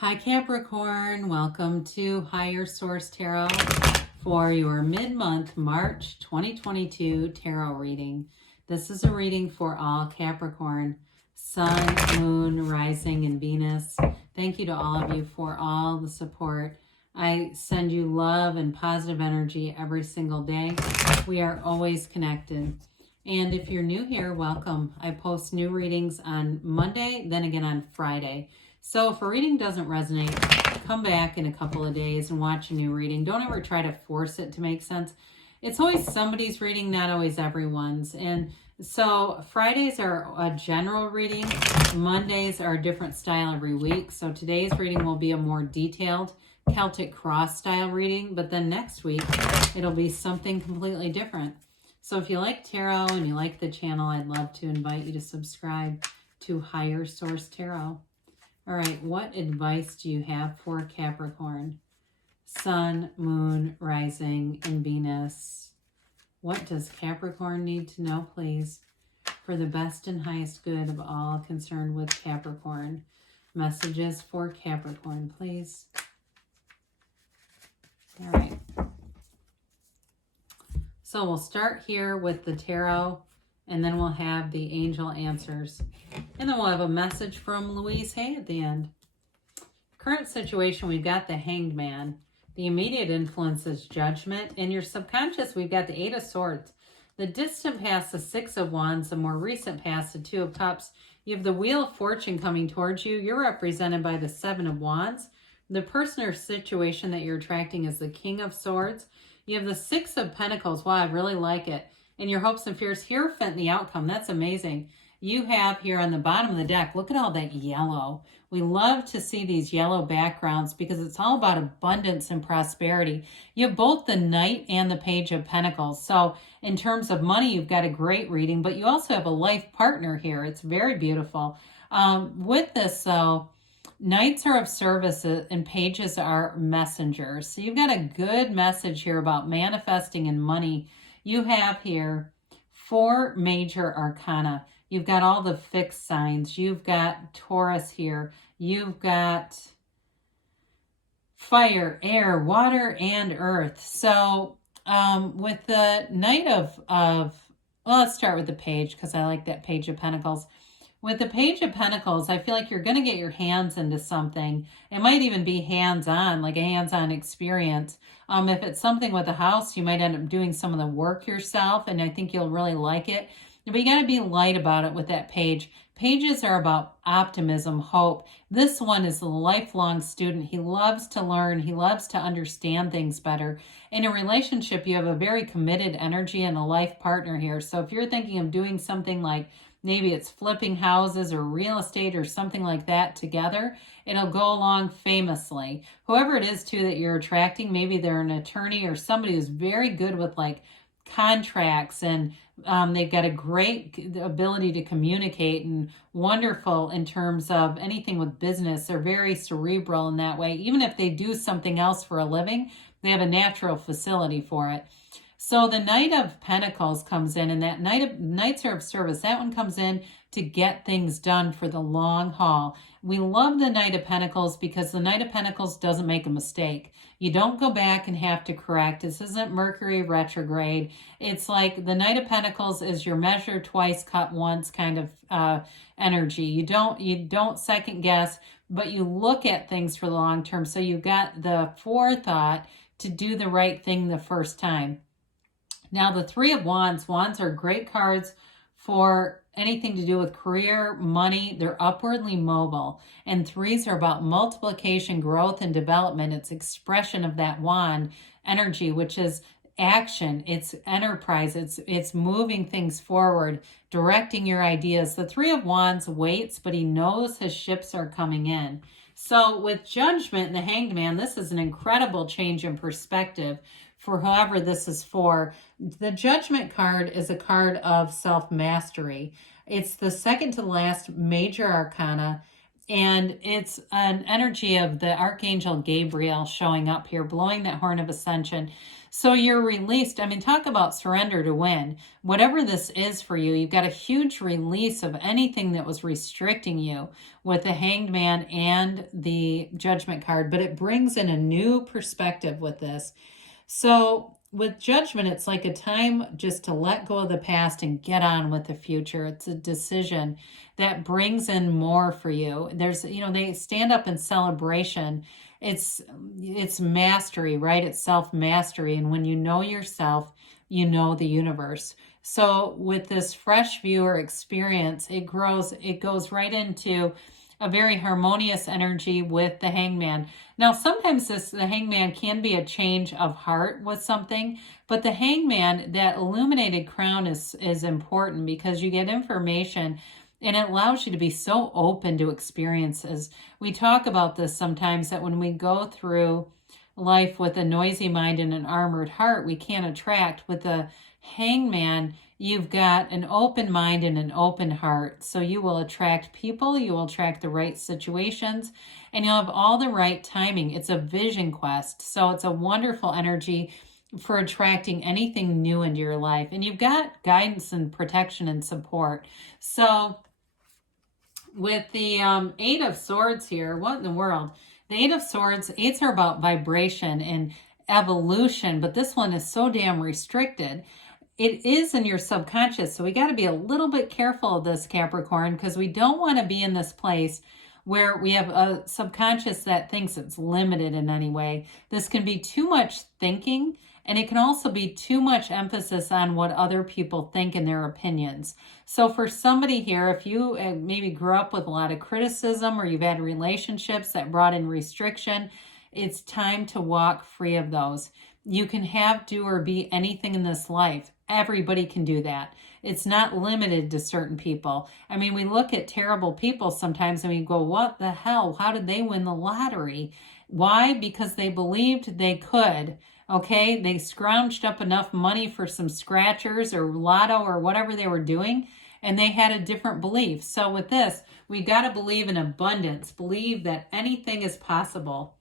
Hi Capricorn, welcome to Higher Source Tarot for your mid-month March 2022 tarot reading. This is a reading for all Capricorn, Sun, Moon, Rising, and Venus. Thank you to all of you for all the support. I send you love and positive energy every single day. We are always connected. And if you're new here, welcome. I post new readings on Monday, then again on Friday. So if a reading doesn't resonate, come back in a couple of days and watch a new reading. Don't ever try to force it to make sense. It's always somebody's reading, not always everyone's. And so Fridays are a general reading. Mondays are a different style every week. So today's reading will be a more detailed Celtic cross style reading. But then next week, it'll be something completely different. So if you like tarot and you like the channel, I'd love to invite you to subscribe to Higher Source Tarot. All right, what advice do you have for Capricorn? Sun, Moon, Rising, and Venus. What does Capricorn need to know, please, for the best and highest good of all concerned with Capricorn? Messages for Capricorn, please. All right. So we'll start here with the tarot, and then we'll have the angel answers. And then we'll have a message from Louise Hay at the end. Current situation, we've got the Hanged Man. The immediate influence is judgment. In your subconscious, we've got the Eight of Swords. The distant past, the Six of Wands. The more recent past, the Two of Cups. You have the Wheel of Fortune coming towards you. You're represented by the Seven of Wands. The person or situation that you're attracting is the King of Swords. You have the Six of Pentacles. Wow, I really like it. And your hopes and fears, Hierophant in the outcome. That's amazing. You have here on the bottom of the deck, look at all that yellow. We love to see these yellow backgrounds because it's all about abundance and prosperity. You have both the Knight and the Page of Pentacles. So in terms of money, you've got a great reading, but you also have a life partner here. It's very beautiful. With this, though, Knights are of service and pages are messengers. So you've got a good message here about manifesting and money. You have here 4 major arcana. You've got all the fixed signs. You've got Taurus here. You've got fire, air, water, and earth. So with the Knight well, let's start with the Page because I like that Page of Pentacles. With the Page of Pentacles, I feel like you're going to get your hands into something. It might even be hands-on, like a hands-on experience. If it's something with a house, you might end up doing some of the work yourself, and I think you'll really like it. But you got to be light about it with that page. Pages are about optimism, hope. This one is a lifelong student. He loves to learn. He loves to understand things better. In a relationship, you have a very committed energy and a life partner here. So if you're thinking of doing something like maybe it's flipping houses or real estate or something like that together, it'll go along famously. Whoever it is, too, that you're attracting, maybe they're an attorney or somebody who's very good with, like, contracts, and they've got a great ability to communicate and wonderful in terms of anything with business. They're very cerebral in that way. Even if they do something else for a living, they have a natural facility for it. So the Knight of Pentacles comes in, and that Knights are of service. That one comes in to get things done for the long haul. We love the Knight of Pentacles because the Knight of Pentacles doesn't make a mistake. You don't go back and have to correct. This isn't Mercury retrograde. It's like the Knight of Pentacles is your measure twice, cut once kind of energy. You don't second guess, but you look at things for the long term. So you've got the forethought to do the right thing the first time. Now, the Three of Wands. Wands are great cards for anything to do with career, money. They're upwardly mobile. And threes are about multiplication, growth, and development. It's expression of that wand energy, which is action. It's enterprise. It's moving things forward, directing your ideas. The Three of Wands waits, but he knows his ships are coming in. So with Judgment and the Hanged Man, this is an incredible change in perspective for whoever this is for. The Judgment card is a card of self-mastery. It's the second to last major arcana, and it's an energy of the Archangel Gabriel showing up here, blowing that horn of ascension. So you're released. I mean, talk about surrender to win. Whatever this is for you, you've got a huge release of anything that was restricting you with the Hanged Man and the Judgment card, but it brings in a new perspective with this. So with Judgment, it's like a time just to let go of the past and get on with the future. It's a decision that brings in more for you. There's, they stand up in celebration. It's mastery, right? It's self-mastery. And when you know yourself, you know the universe. So with this fresh viewer experience, it goes right into a very harmonious energy with the Hangman. Now, sometimes the Hangman can be a change of heart with something, but the Hangman, that illuminated crown is important because you get information and it allows you to be so open to experiences. We talk about this sometimes, that when we go through life with a noisy mind and an armored heart, we can't attract. With the Hangman, you've got an open mind and an open heart. So you will attract people, you will attract the right situations, and you'll have all the right timing. It's a vision quest. So it's a wonderful energy for attracting anything new into your life. And you've got guidance and protection and support. So with the Eight of Swords here, what in the world? The Eight of Swords, eights are about vibration and evolution, but this one is so damn restricted. It is in your subconscious, so we got to be a little bit careful of this, Capricorn, because we don't want to be in this place where we have a subconscious that thinks it's limited in any way. This can be too much thinking, and it can also be too much emphasis on what other people think and their opinions. So for somebody here, if you maybe grew up with a lot of criticism, or you've had relationships that brought in restriction, it's time to walk free of those. You can have, do, or be anything in this life. Everybody can do that. It's not limited to certain people. I mean, we look at terrible people sometimes and we go, what the hell? How did they win the lottery? Why? Because they believed they could. Okay, they scrounged up enough money for some scratchers or lotto or whatever they were doing, and they had a different belief. So with this, we got to believe in abundance, believe that anything is possible,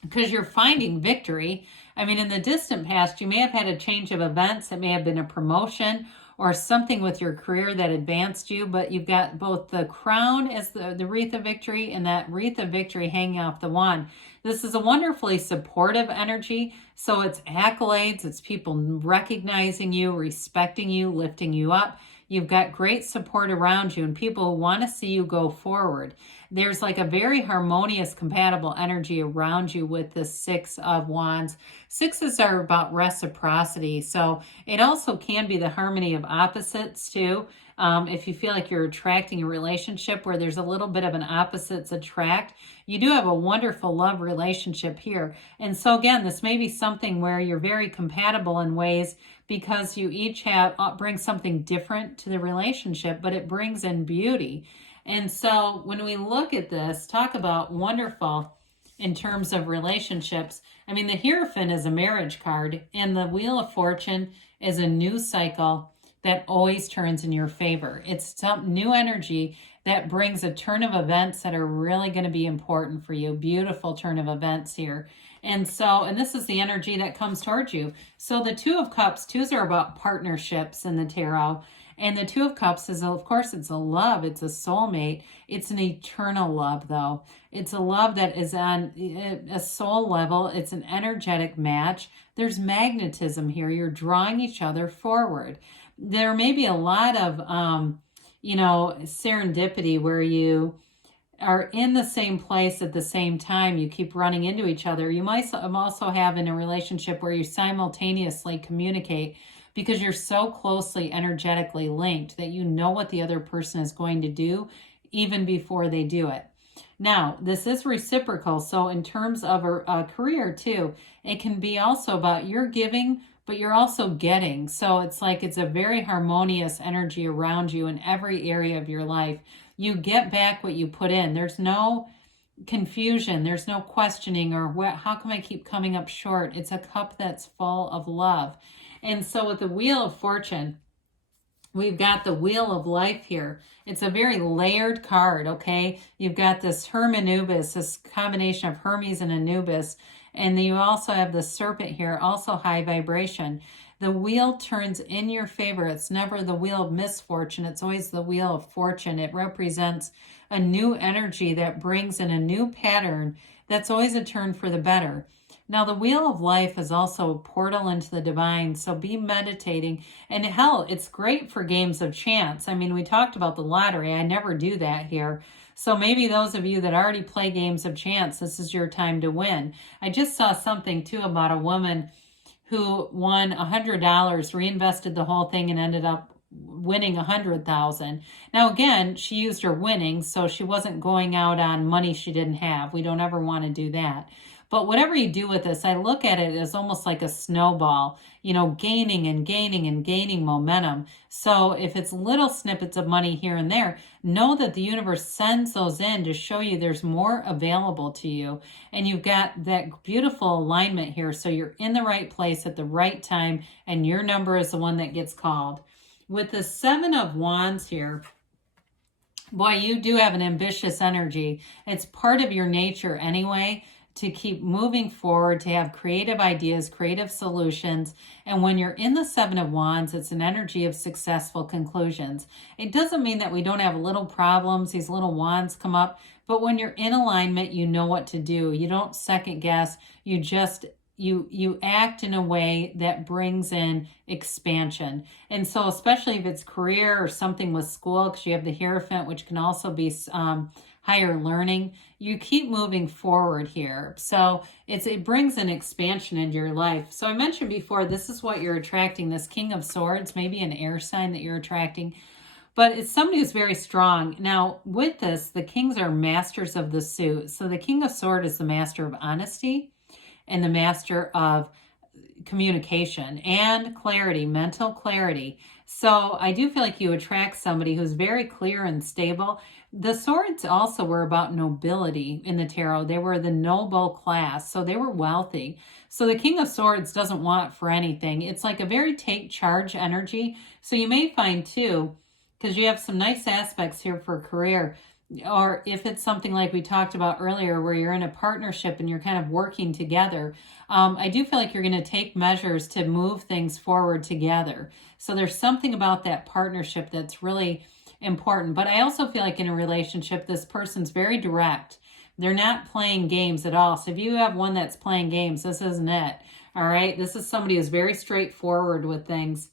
because you're finding victory. I mean, in the distant past, you may have had a change of events. It may have been a promotion or something with your career that advanced you, but you've got both the crown as the wreath of victory and that wreath of victory hanging off the wand. This is a wonderfully supportive energy. So it's accolades, it's people recognizing you, respecting you, lifting you up. You've got great support around you and people who want to see you go forward. There's like a very harmonious, compatible energy around you with the Six of Wands. Sixes are about reciprocity. So it also can be the harmony of opposites too. If you feel like you're attracting a relationship where there's a little bit of an opposites attract, you do have a wonderful love relationship here. And so again, this may be something where you're very compatible in ways because you each have bring something different to the relationship, but it brings in beauty. And so when we look at this, talk about wonderful in terms of relationships. I mean, the Hierophant is a marriage card, and the Wheel of Fortune is a new cycle that always turns in your favor. It's some new energy that brings a turn of events that are really going to be important for you. Beautiful turn of events here. And this is the energy that comes towards you. So the Two of Cups, twos are about partnerships in the tarot. And the Two of Cups is, of course, it's a love. It's a soulmate. It's an eternal love, though. It's a love that is on a soul level. It's an energetic match. There's magnetism here. You're drawing each other forward. There may be a lot of, serendipity where you are in the same place at the same time. You keep running into each other. You might also have in a relationship where you simultaneously communicate because you're so closely energetically linked that you know what the other person is going to do even before they do it. Now, this is reciprocal. So in terms of a career too, it can be also about you're giving, but you're also getting. So it's like it's a very harmonious energy around you in every area of your life. You get back what you put in. There's no confusion. There's no questioning or how come I keep coming up short? It's a cup that's full of love. And so with the Wheel of Fortune, we've got the Wheel of Life here. It's a very layered card, okay? You've got this Hermanubis, this combination of Hermes and Anubis. And then you also have the serpent here, also high vibration. The wheel turns in your favor. It's never the wheel of misfortune. It's always the wheel of fortune. It represents a new energy that brings in a new pattern that's always a turn for the better. Now, the wheel of life is also a portal into the divine, so be meditating. And hell, it's great for games of chance. I mean, we talked about the lottery. I never do that here. So maybe those of you that already play games of chance, this is your time to win. I just saw something, too, about a woman who won $100, reinvested the whole thing, and ended up winning $100,000. Now, again, she used her winnings, so she wasn't going out on money she didn't have. We don't ever want to do that. But whatever you do with this, I look at it as almost like a snowball, gaining and gaining and gaining momentum. So if it's little snippets of money here and there, know that the universe sends those in to show you there's more available to you. And you've got that beautiful alignment here. So you're in the right place at the right time, and your number is the one that gets called. With the Seven of Wands here, boy, you do have an ambitious energy. It's part of your nature anyway, to keep moving forward, to have creative ideas, creative solutions. And when you're in the Seven of Wands, it's an energy of successful conclusions. It doesn't mean that we don't have little problems, these little wands come up, but when you're in alignment, you know what to do. You don't second guess, you just you act in a way that brings in expansion. And so especially if it's career or something with school, because you have the Hierophant, which can also be higher learning, you keep moving forward here. So it brings an expansion into your life. So I mentioned before, this is what you're attracting, this King of Swords, maybe an air sign that you're attracting, but it's somebody who's very strong. Now with this, the kings are masters of the suit. So the King of Swords is the master of honesty and the master of communication and clarity, mental clarity. So I do feel like you attract somebody who's very clear and stable. The swords also were about nobility in the tarot. They were the noble class, so they were wealthy. So the King of Swords doesn't want for anything. It's like a very take charge energy. So you may find too, because you have some nice aspects here for career, or if it's something like we talked about earlier where you're in a partnership and you're kind of working together, I do feel like you're going to take measures to move things forward together. So there's something about that partnership that's really important. But I also feel like in a relationship, this person's very direct. They're not playing games at all. So if you have one that's playing games, this isn't it. All right. This is somebody who's very straightforward with things.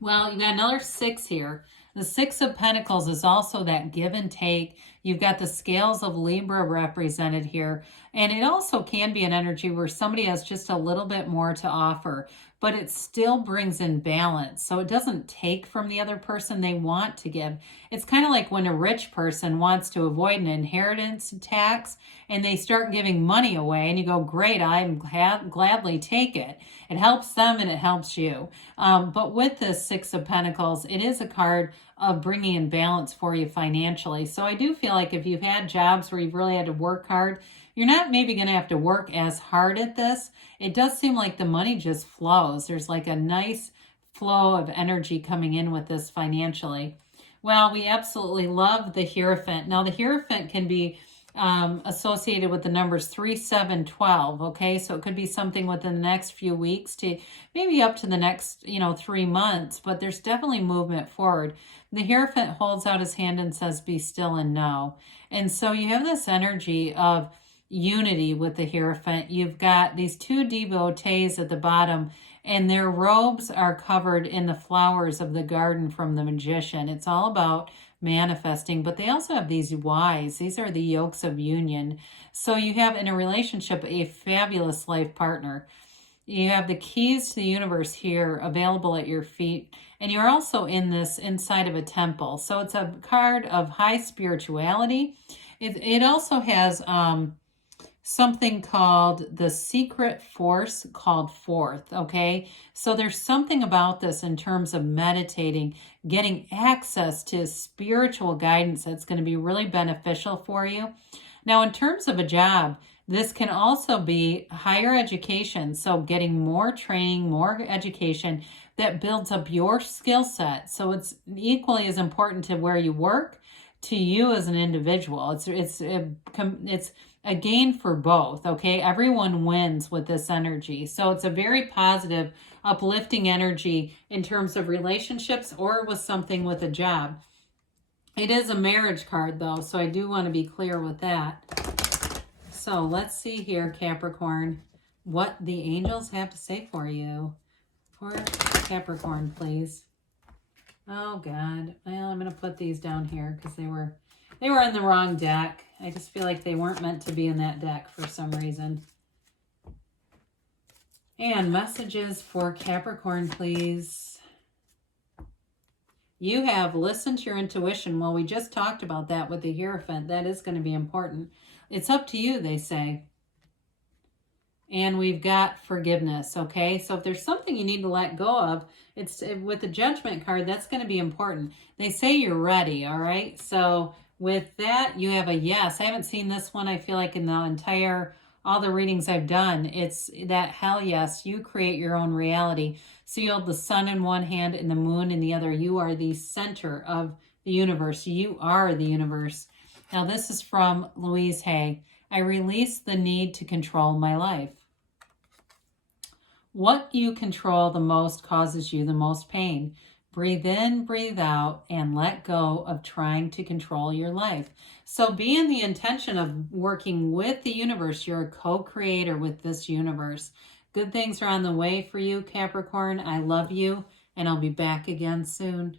Well, you got another 6 here. The 6 of Pentacles is also that give and take. You've got the scales of Libra represented here. And it also can be an energy where somebody has just a little bit more to offer, but it still brings in balance. So it doesn't take from the other person, they want to give. It's kind of like when a rich person wants to avoid an inheritance tax and they start giving money away and you go, great, I gladly take it. It helps them and it helps you. But with this 6 of Pentacles, it is a card of bringing in balance for you financially. So I do feel like if you've had jobs where you've really had to work hard, you're not maybe going to have to work as hard at this. It does seem like the money just flows. There's like a nice flow of energy coming in with this financially. Well, we absolutely love the Hierophant. Now, the Hierophant can be associated with the numbers 3, 7, 12. Okay, so it could be something within the next few weeks to maybe up to the next 3 months, but there's definitely movement forward. The Hierophant holds out his hand and says, be still and know. And so you have this energy of unity with the Hierophant. You've got these 2 devotees at the bottom, and their robes are covered in the flowers of the garden from the magician. It's all about manifesting, but they also have these Ys. These are the yokes of union. So you have in a relationship a fabulous life partner. You have the keys to the universe here available at your feet, and you're also in this inside of a temple. So it's a card of high spirituality. It also has something called the secret force called forth, okay? So there's something about this in terms of meditating, getting access to spiritual guidance that's going to be really beneficial for you. Now, in terms of a job, this can also be higher education, so getting more training, more education that builds up your skill set. So it's equally as important to where you work to you as an individual. It's a gain for both, okay? Everyone wins with this energy. So it's a very positive, uplifting energy in terms of relationships or with something with a job. It is a marriage card though, so I do want to be clear with that. So let's see here, Capricorn, what the angels have to say for you. For Capricorn, please. Oh God. Well, I'm going to put these down here because they were in the wrong deck. I just feel like they weren't meant to be in that deck for some reason. And messages for Capricorn, please. You have listened to your intuition. Well, we just talked about that with the Hierophant. That is going to be important. It's up to you, they say. And we've got forgiveness, okay? So if there's something you need to let go of, it's with the Judgment card, that's going to be important. They say you're ready, all right? So with that, you have a yes. I haven't seen this one, I feel like, in the all the readings I've done. It's that hell yes. You create your own reality. So you hold the sun in one hand and the moon in the other. You are the center of the universe. You are the universe. Now this is from Louise Hay. I release the need to control my life. What you control the most causes you the most pain. Breathe in, breathe out, and let go of trying to control your life. So be in the intention of working with the universe. You're a co-creator with this universe. Good things are on the way for you, Capricorn. I love you, and I'll be back again soon.